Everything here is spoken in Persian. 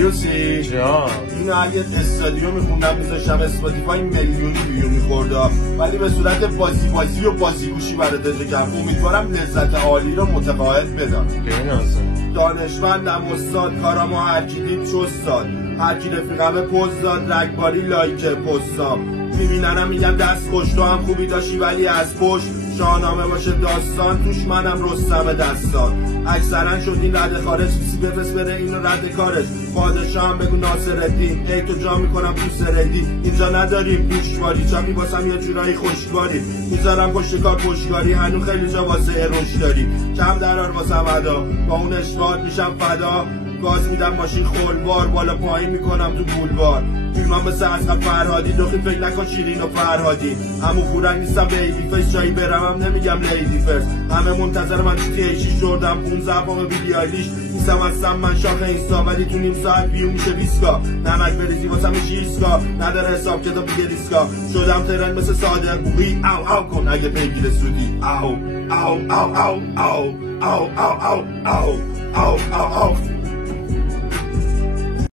فیروسی جان اینو اگه استادیو میخوندم میذاشتم اسپاتیفای میلیونی ویو میخورده، ولی به صورت بازی و بازیگوشی برات بگم امیدوارم لذت عالی رو متقاعد بدم. دانشمندم استاد کارامو هرکی دید چستاد، هرکی رفیقمه پوز داد رگباری لایک پستام، میبیننم میگم دست خوش تو هم خوبی داشتی ولی از پشت شاهنامه باشه داستان توش منم رستم دستان. اکثرا شد این رد خارج کسی بفرست بره اینو رد کارش، پادشاه هم بگو ناصرالدین ای تو جا میکنم تو سردی. اینجا نداریم پیشواری چاپی باسم یه جورایی خوشگاری، میذارم پشت کار پشتگاری هنو خیلی جا واسه رشد داری. کم درار واسم ادا با اون اشتباهات میشم فدا، گاز میدم ماشین خلوار بالا پایین میکنم تو بولوار. فیلمم مثل اصغر فرهادی دخی فکر نکن شیرین و فرهادی، همون فورنگ نیستم بیبی فیس جایی برمم نمیگم لیدی فرست. همه منتظر من تو تیشی شردم 15 پامه بیلی آیلیش نیستم هستم من شاخ اینستا، ولی تو نیم ساعت ویو میشه 20کا. نمک بریزی واسم میشه ایسکا نداره حساب کتاب دیگه ریسکا. شدم ترند مثل صادق بوغی او او کن اگه پیگیر سودی او او او او او او او او او او او او